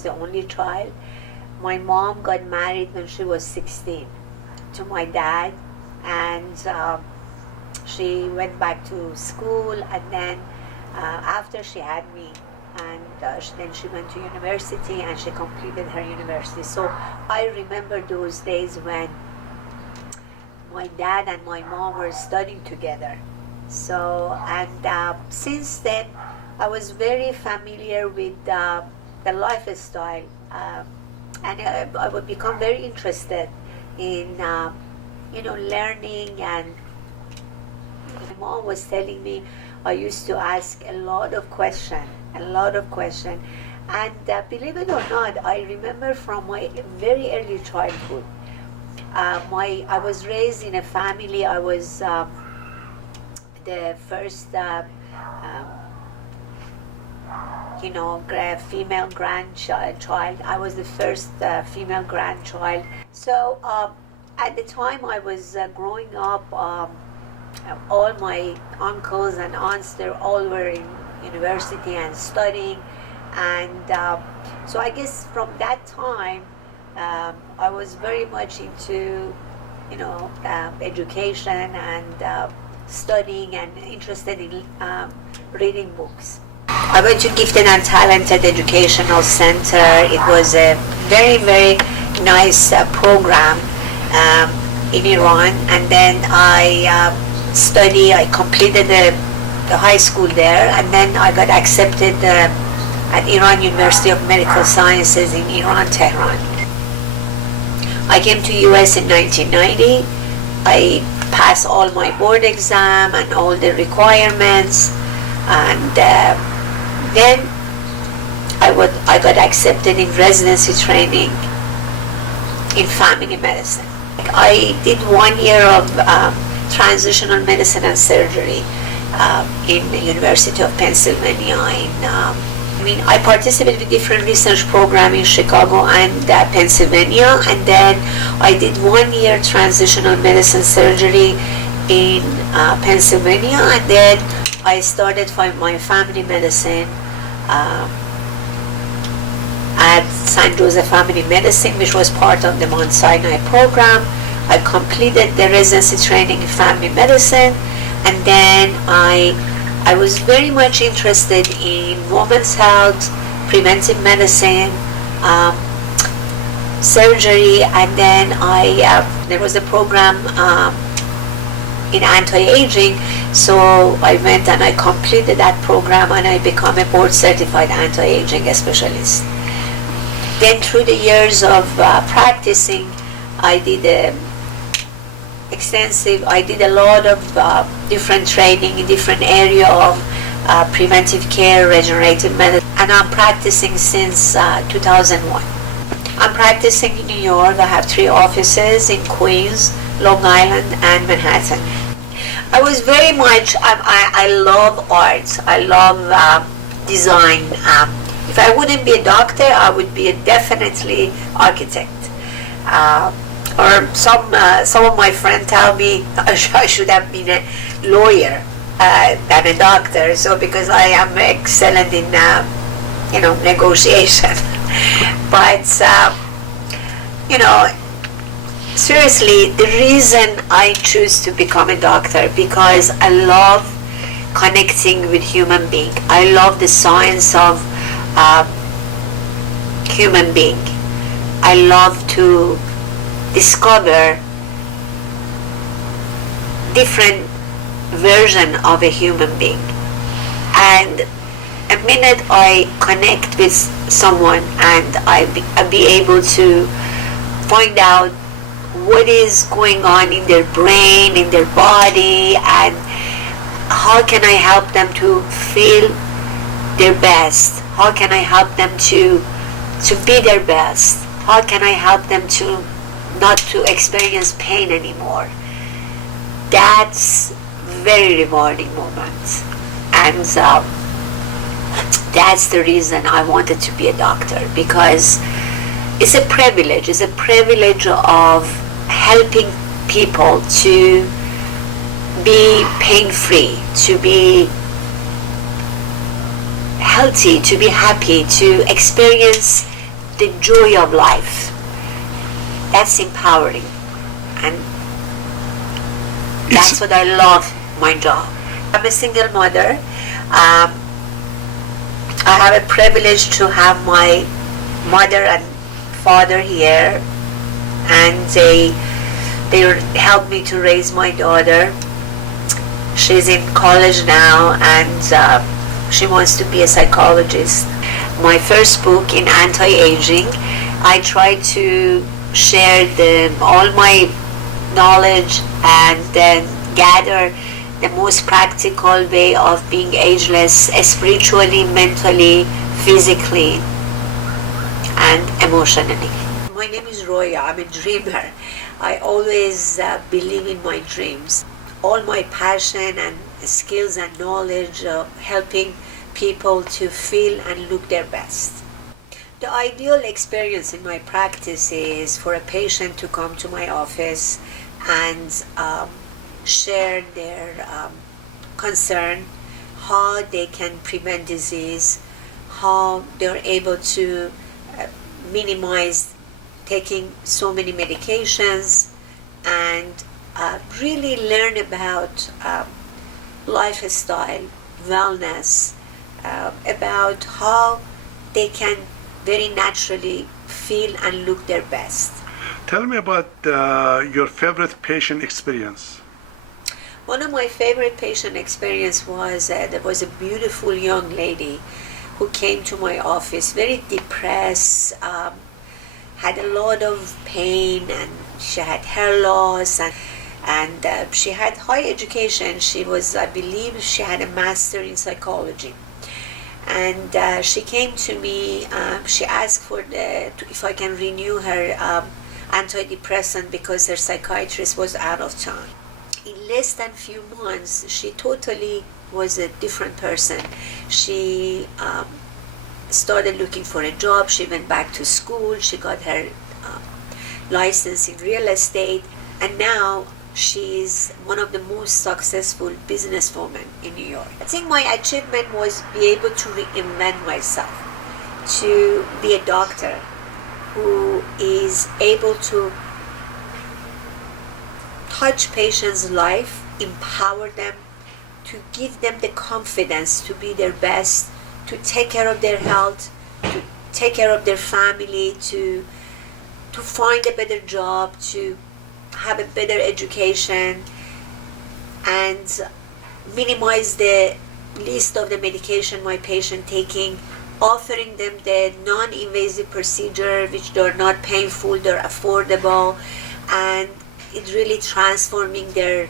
was the only child. My mom got married when she was 16 to my dad, and she went back to school, and then after she had me, and then she went to university and she completed her university. So I remember those days when my dad and my mom were studying together. So, and since then I was very familiar with the lifestyle, and I would become very interested in learning. And my mom was telling me I used to ask a lot of questions, and believe it or not, I remember from my very early childhood. I was raised in a family. I was the first, female grandchild. I was the first female grandchild. So at the time I was growing up, all my uncles and aunts, they all were in university and studying, and so I guess from that time I was very much into education and studying and interested in reading books. I went to Gifted and Talented Educational Center. It was a very, very nice program in Iran, and then I completed the high school there, and then I got accepted at Iran University of Medical Sciences in Iran, Tehran. I came to US in 1990. I passed all my board exam and all the requirements, and then I got accepted in residency training in family medicine. I did 1 year of transitional medicine and surgery in the University of Pennsylvania. I participated in different research programs in Chicago and Pennsylvania, and then I did 1 year transitional medicine surgery in Pennsylvania, and then I started my family medicine at St. Joseph Family Medicine, which was part of the Mount Sinai program. I completed the residency training in family medicine, and then I was very much interested in women's health, preventive medicine, surgery, and then there was a program in anti-aging, so I went and I completed that program, and I became a board certified anti-aging specialist. Then through the years of practicing, I did a lot of different training in different area of preventive care, regenerative medicine, and I'm practicing since 2001. I'm practicing in New York. I have 3 offices in Queens, Long Island, and Manhattan. I was very much, I love art, I love design. If I wouldn't be a doctor, I would be definitely architect. Or some of my friends tell me I should have been a lawyer than a doctor. So because I am excellent in negotiation, but seriously, the reason I choose to become a doctor because I love connecting with human being. I love the science of human being. I love to discover different version of a human being, and a minute I connect with someone and I be able to find out what is going on in their brain, in their body, and how can I help them to feel their best, how can I help them to be their best, how can I help them to not to experience pain anymore. That's very rewarding moment, and that's the reason I wanted to be a doctor, because it's a privilege of helping people to be pain-free, to be healthy, to be happy, to experience the joy of life. That's empowering, and that's what I love my job. I'm a single mother. I have a privilege to have my mother and father here, and they helped me to raise my daughter. She's in college now, and she wants to be a psychologist. My first book in anti-aging, I try to share all my knowledge and then gather the most practical way of being ageless, spiritually, mentally, physically, and emotionally. My name is Roya. I'm a dreamer. I always believe in my dreams. All my passion and skills and knowledge of helping people to feel and look their best. The ideal experience in my practice is for a patient to come to my office and share their concern, how they can prevent disease, how they're able to minimize taking so many medications, and really learn about lifestyle, wellness, about how they can very naturally feel and look their best. Tell me about your favorite patient experience. One of my favorite patient experience was there was a beautiful young lady who came to my office very depressed, had a lot of pain, and she had hair loss, and she had high education. She was, I believe, she had a master in psychology. And she came to me, she asked for if I can renew her antidepressant because her psychiatrist was out of time. In less than few months, she totally was a different person. She started looking for a job. She went back to school. She got her license in real estate, and now she's one of the most successful businesswomen in New York. I think my achievement was be able to reinvent myself, to be a doctor who is able to touch patients' life, empower them, to give them the confidence to be their best, to take care of their health, to take care of their family, to find a better job, to have a better education, and minimize the list of the medication my patient taking, offering them the non-invasive procedure which they're not painful, they're affordable, and it really transforming their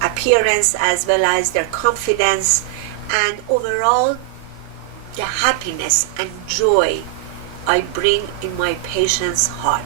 appearance as well as their confidence, and overall the happiness and joy I bring in my patient's heart.